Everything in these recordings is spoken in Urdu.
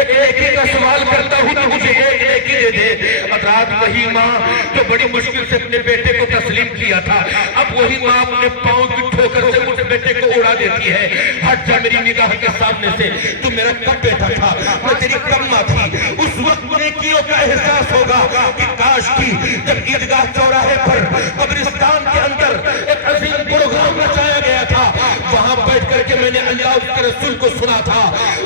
ایک نیکی کا سوال کرتا ہوں تو مجھے ایک نیکی دے دے. حضرات وہی ماں جو بڑی مشکل سے اپنے بیٹے کو تسلیم کیا تھا، اب وہی ماں اپنے پاؤں کی ٹھوکر سے مجھے بیٹے کو اڑا دیتی ہے. ہٹ جا میری نگاہ کے سامنے سے، تو میرا کب بیٹا تھا، میں تیری کب ماں تھی. اس وقت نیکیوں کا احساس ہوگا کہ کاش کی جب عیدگاہ چوراہے پر قبرستان کے اندر ایک عظیم پروگرام رچایا گیا تھا، وہاں بیٹھ کر کے میں نے اللہ اس کے رسول کو سنا تھا.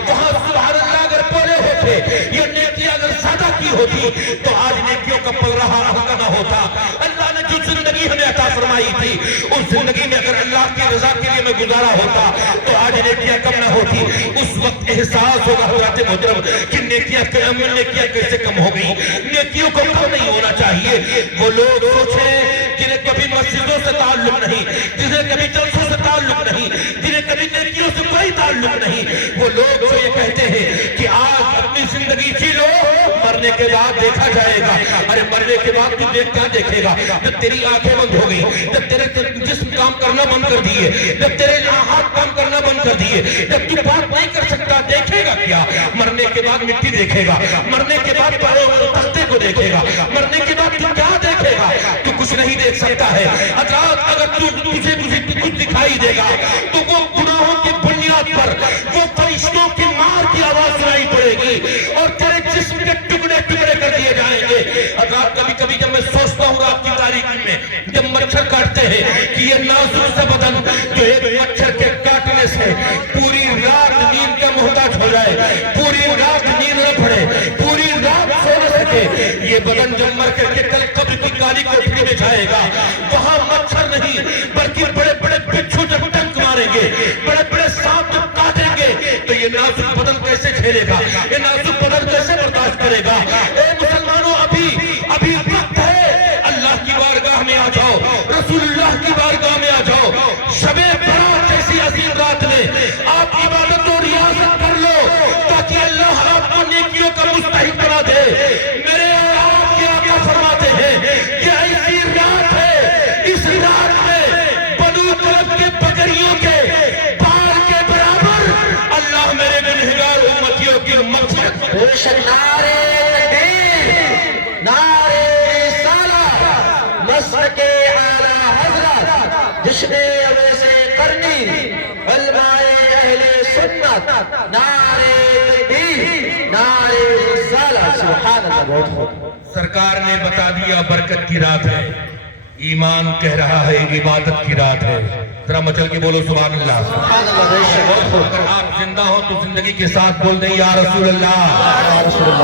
وہاں سبحان اللہ اگر بولے ہوتے، یہ نیکی اگر سادہ کی ہوتی تو آج نیکیوں کا پل رہا ہلکا نہ ہوتا. اللہ نے جو زندگی ہمیں عطا فرمائی تھی، اس زندگی میں اگر اللہ کی رضا کے لیے میں گزارا ہوتا تو آج نیکیاں کم نہ ہوتی. اس وقت احساس ہوگا حضرات محترم کہ نیکیاں کیسے کم ہو گئی. نیکیوں کو کم نہیں ہونا چاہیے. وہ لوگ سوچیں جنہیں کبھی مسجدوں سے تعلق نہیں، جنہیں کبھی جلسوں سے تعلق نہیں، جنہیں کبھی نیکیوں سے کوئی تعلق نہیں، وہ لوگ جو یہ کہتے ہیں کہ آج اپنی زندگی جی لو، مرنے کے بعد دیکھا جائے گا. ارے مرنے کے بعد تو کیا دیکھے گا؟ جب تیری آنکھیں بند ہو گئی، جب تیرے جسم کام کرنا بند کر دیے، جب تیرے ہاتھ کام کرنا بند کر دیے، جب تو بات نہیں کر سکتا، دیکھے گا کیا؟ مرنے کے بعد مٹی دیکھے گا، مرنے کے بعد تختے کو دیکھے گا، مرنے کے بعد تو کیا دیکھے گا؟ تو کچھ نہیں دیکھ سکتا ہے. حضرات اگر تجھے کچھ دکھائی دے گا تو وہ گناہوں کی بنیاد پر وہ فرشتوں کی مار کی آواز سنائی پڑے گی اور تیرے جسم کے ٹکڑے ٹکڑے کر دیے جائیں گے. حضرات کبھی کبھی جب میں سوچتا ہوں رات کی تاریکی میں جب مچھر کاٹتے ہیں کہ یہ نازک سا بدن جو ایک مچھر کے کاٹنے سے پوری رات نیند کا محتاج ہو جائے، پوری رات نیند نہ پڑے، پوری رات سو نہ سکے، یہ بدن جب مر کر کے کل قبر کی کالی کوٹھی میں جائے گا، وہاں مچھر نہیں بلکہ بڑے بڑے بچھو جب ڈنک ماریں گے، بڑے بڑے سانپ جب کاٹیں گے، تو یہ نازک بدن کیسے جھیلے گا؟ یہ نازک بدن کیسے برداشت کرے گا؟ اے مسلمانوں، ابھی وقت ہے. اللہ کی بارگاہ میں آ جاؤ، رسول اللہ کی بارگاہ میں آ جاؤ. شب برات جیسی عظیم رات میں آپ عبادت و ریاضت کر لو تاکہ اللہ آپ کو نیکیوں کا مستحق بنا دے. میرے اور آپ کے آقا فرماتے ہیں یہ ایسی رات ہے، اس رات میں بنو طلب کے بکریوں کے بال کے برابر اللہ میرے گنہگار امتیوں کی مغفرت. نعرے تکبیر، نعرے رسالت، مسلک اعلیٰ حضرت جشن اویس قرنی علماء اہل سنت، نعرے تکبیر، نعرے رسالت. سبحان اللہ. بہت خوب. سرکار نے بتا دیا برکت کی رات ہے، ایمان کہہ رہا ہے عبادت کی رات ہے. ذرا مچل کے بولو سبحان اللہ. سبحان اللہ. بے شک. اگر آپ زندہ ہو تو زندگی کے ساتھ بول دیں یا رسول اللہ.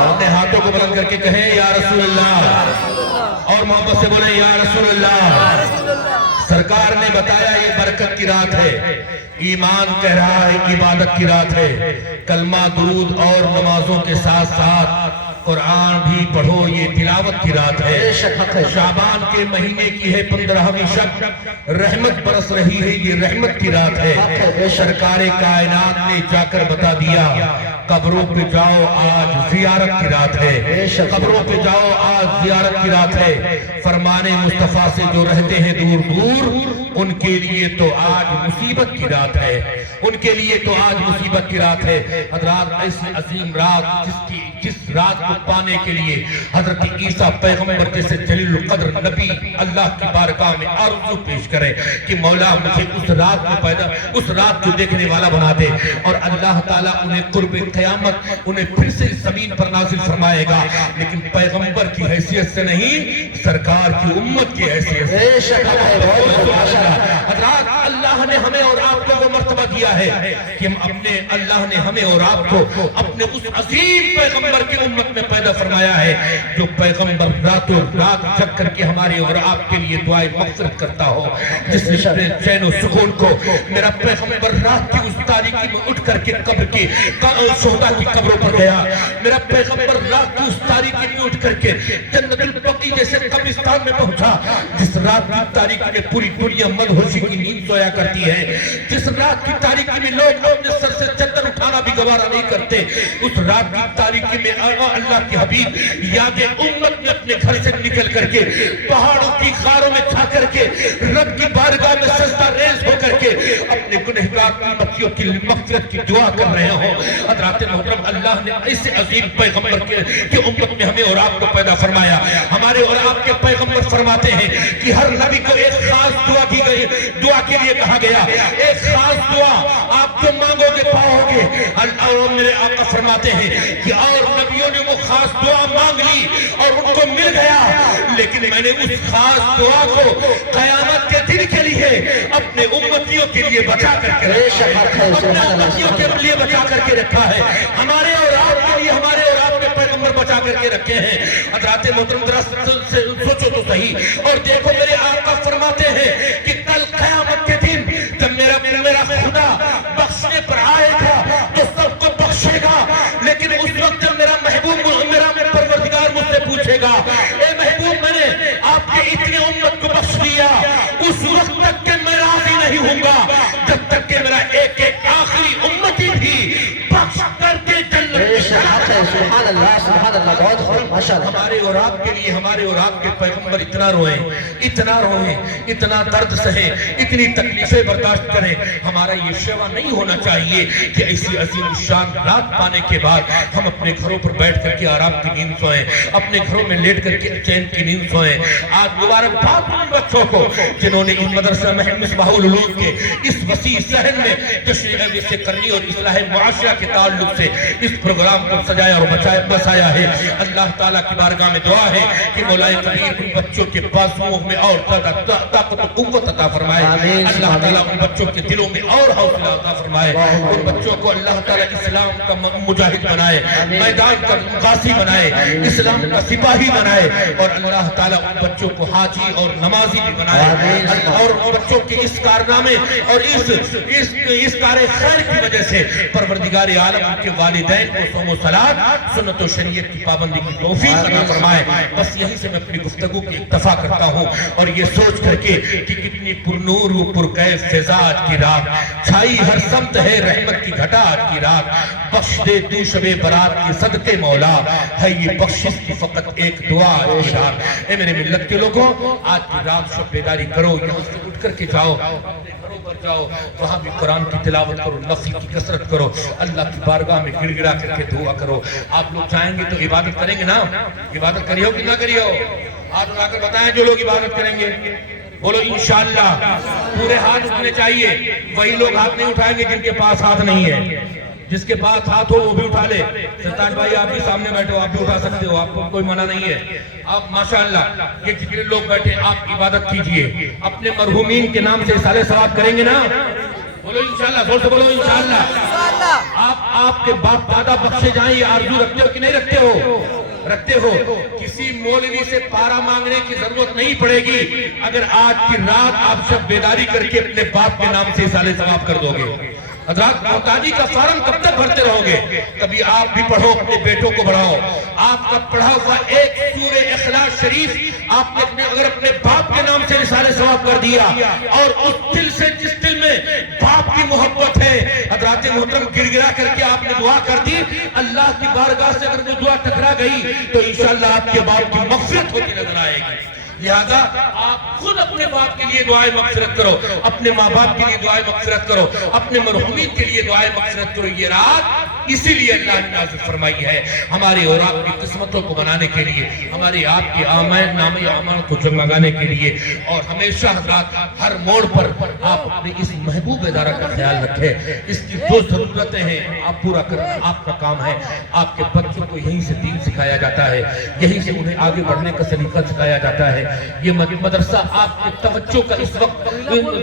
اپنے ہاتھوں کو بلند کر کے کہیں یا رسول اللہ، اور محبت سے بولیں یا رسول اللہ. سرکار نے بتایا یہ برکت کی رات ہے، ایمان کہہ رہا ہے عبادت کی رات ہے. کلمہ درود اور نمازوں کے ساتھ ساتھ قرآن بھی پڑھو، یہ تلاوت کی رات ہے. شعبان کے مہینے کی ہے 15ویں شب، رحمت برس رہی ہے، یہ رحمت کی رات ہے. سرکار کائنات نے جا کر بتا دیا قبروں پہ جاؤ آج زیارت کی رات ہے، قبروں پہ جاؤ آج زیارت کی رات ہے. فرمان مصطفیٰ سے جو رہتے ہیں دور دور ان کے لیے تو آج مصیبت کی رات ہے، ان کے لیے تو آج مصیبت کی رات ہے. حضرات ایسی عظیم رات جس رات کو پانے کے لیے حضرت عیسیٰ پیغمبر جیسے جلیل القدر نبی اللہ کی بارگاہ میں آرزو پیش کرے کہ مولا مجھے اس رات کو دیکھنے والا بنا دے. اور اللہ تعالیٰ انہیں قرب قیامت انہیں پھر سے زمین پر نازل فرمائے گا، لیکن پیغمبر کی حیثیت سے نہیں، سرکار کی امت کی حیثیت سے. حضرات اللہ نے ہمیں اور آپ کو وہ مرتبہ دیا ہے کہ اللہ نے ہمیں اور آپ کو اپنے اس عظیم پیغمبر کی امت میں پیدا فرمایا ہے جو پیغمبر رات جگ کر کے ہمارے اور آپ کے لیے دعائیں مغفرت کرتا ہو. جس نے چین و سکون کو میرا پیغمبر رات کی اس تاریکی میں اٹھ کر کے قبر کی شہداء کی قبروں پر گیا. میرا پیغمبر رات کی اس تاریکی میں اٹھ کر کے جنت البقیع جیسے قبرستان میں پہنچا جس رات کی تاریکی میں پوری دنیا مدہوشی کی نیند سویا کرتی ہے، جس رات کی تاریکی میں لوگ اپنے سر سے چادر اٹھانا بھی گوارا نہیں کرتے. اس رات کی تاریکی میں اللہ کے حبیب یاد امت میں اپنے گھر سے نکل کر کے پہاڑوں کی غاروں میں چھا کر کے رب کی بارگاہ میں سجدہ ریز ہو کر کے اپنے گنہگار امتیوں کی مغفرت کی دعا کر رہے ہوں. حضرات محترم, اللہ نے ایسے عظیم پیغمبر کے امت میں ہمیں اور آپ کو پیدا فرمایا. ہمارے اور آپ کے پیغمبر فرماتے ہیں کہ ہر نبی کو ایک خاص دعا کی گئی, دعا کے لیے کہا گیا. ایک خاص دعا آپ جو مانگو گے پاؤ گے. اور میرے آقا فرماتے ہیں کہ اور نبیوں نے وہ خاص دعا مانگ لی اور ان کو مل گیا, لیکن میں نے اس خاص دعا کو قیامت کے دن کے لیے اپنے امتیوں کے لیے بچا کر کے رکھا ہے. ہمارے اور آپ کے لیے ہمارے اور آپ کے پیغمبر بچا کر کے رکھے ہیں. حضرات محترم, ذرا سوچو تو صحیح اور دیکھو, میرے آقا فرماتے ہیں کہ کل قیامت کے دن جب میرا خدا بخشنے پر آئے گا تو سب کو بخشے گا, لیکن اس وقت جب میرا محبوب میرا پروردگار مجھ سے پوچھے گا, اے محبوب میں نے آپ کے اتنے امت کو بخش دیا, اس وقت تک کہ میں راضی نہیں ہوں گا جب تک کہ میرا ایک ایک آخری امتی بھی بخش کر کے سبحان اللہ, سبحان اللہ, بہت خوب, ماشاءاللہ. ہمارے اور آپ کے لیے ہمارے اور آپ کے پیغمبر اتنا روئیں, اتنا درد سہیں, اتنی تکلیفیں برداشت کریں. ہمارا یہ شیوا نہیں ہونا چاہیے کہ ایسی عظیم شان رات پانے کے بعد ہم اپنے گھروں پر بیٹھ کر کے آرام کی نیند سوئیں, اپنے گھروں میں لیٹ کر کے چین کی نیند سوئیں. آج مبارکباد ان بچوں کو جنہوں نے ان مدرسہ مصباح العلوم کے اس وسیع صحن میں تشریح سے کرنی اور اصلاح معاشرہ کے تعلق سے اس پروگرام کو سجایا اور بسایا ہے. اللہ تعالیٰ کی بارگاہ میں دعا ہے کہ مولا کریم ان بچوں کے بازوؤں میں اور زیادہ طاقت و قوت عطا فرمائے. اللہ تعالیٰ ان بچوں کے دلوں میں اور حوصلہ عطا فرمائے. ان بچوں کو اللہ تعالیٰ اسلام کا مجاہد بنائے, میدان کا غازی بنائے, اسلام کا سپاہی بنائے, اور اللہ تعالیٰ ان بچوں کو حاجی اور نمازی بھی بنائے. اور بچوں کے اس کارنامے اور اس کار خیر کی وجہ سے پروردگار عالم ان کے والدین کو صوم و صلات, سنت و شریعت کی پابندی کی توفیق عطا فرمائے. بس یہی سے میں اپنی گفتگو کی اکتفا کرتا ہوں اور یہ سوچ کر کے کہ کتنی پرنور و پرکیف فضا آج کی رات, چھائی ہر سمت ہے رحمت کی گھٹا آج کی رات. بخش دے تو شب برات کے صدقے مولا, ہے یہ بخشش کی فقط ایک دعا آج کی رات. اے میرے ملت کے لوگوں, آج کی رات شب بیداری کرو, یہاں سے اٹھ کر کے جاؤ, جاؤ وہاں بھی قرآن کی تلاوت کرو, نفل کی کثرت کرو, اللہ کی بارگاہ میں گڑ گڑا کر کے دعا کرو. آپ لوگ جائیں گے تو عبادت کریں گے نا, عبادت کری ہو کہ نہ کری ہو؟ ہاتھ اٹھا کر بتائیں جو لوگ عبادت کریں گے, بولو انشاءاللہ. پورے ہاتھ اٹھنے چاہیے, وہی لوگ ہاتھ نہیں اٹھائیں گے جن کے پاس ہاتھ نہیں ہے. جس کے پاس ہاتھ ہو وہ بھی اٹھا لے. سرتاج بھائی آپ بھی سامنے بیٹھے ہو, آپ بھی اٹھا سکتے ہو, آپ کو کوئی منع نہیں ہے. آپ ماشاءاللہ یہ جتنے لوگ بیٹھے آپ عبادت کیجئے, اپنے مرحومین کے نام سے اصالہ ثواب کریں گے نا, بولو انشاءاللہ, زور سے بولو انشاءاللہ. آپ کے باپ دادا بخشے جائیں, یہ آرزو رکھتے ہو کہ نہیں رکھتے ہو؟ رکھتے ہو. کسی مولوی سے پارا مانگنے کی ضرورت نہیں پڑے گی اگر آج کی رات آپ سب بیداری کر کے اپنے باپ کے نام سے اصالہ ثواب کر دو گے. حضرات محتاجی کا فارم کب تک بھرتے رہو گے؟ کبھی آپ بھی پڑھو, اپنے بیٹوں کو بڑھاؤ. آپ کا پڑھا ہوا ایک سورہ اخلاص شریف آپ نے اگر اپنے باپ کے نام سے رسالہ ثواب کر دیا, اور اس دل سے جس دل میں باپ کی محبت ہے, حضرات محترم گڑ گڑا کر کے آپ نے دعا کر دی, اللہ کی بارگاہ سے اگر وہ دعا ٹکرا گئی تو انشاءاللہ آپ کے باپ کی مغفرت ہوتی نظر آئے گی. لہذا آپ خود اپنے باپ کے لیے دعائیں مغفرت کرو, اپنے ماں باپ کے لیے دعائیں مغفرت کرو, اپنے مرحومین کے لیے دعائیں مغفرت کرو. یہ رات اسی لیے اللہ نے نازل فرمائی ہے, ہماری اور آپ کی قسمتوں کو بنانے کے لیے, ہماری آپ کی نامہ اعمال کو جگمگانے کے لیے. اور ہمیشہ حضرات ہر موڑ پر آپ اپنے اس محبوب ادارہ کا خیال رکھیں. اس کی جو ضرورتیں ہیں آپ پورا کرنا آپ کا کام ہے. آپ کے بچوں کو یہیں سے دین سکھایا جاتا ہے, یہیں سے انہیں آگے بڑھنے کا سلیقہ سکھایا جاتا ہے. یہ مدرسہ آپ کے توجہ کا اس وقت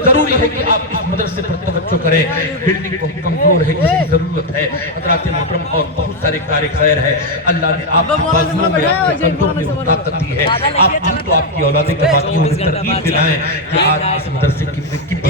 ضروری ہے کہ آپ اس مدرسے پر توجہ کریں. بلڈنگ کو کمزور ہے, جس کی ضرورت ہے حضرات محترم, اور بہت سارے کار خیر ہے. اللہ نے آپ کے بازوؤں میں, آپ کے کندھوں میں وہ طاقت دی ہے. آپ تو آپ کی اولادیں کا باقی انہیں ترغیب دلائیں کہ آج اس مدرسے کی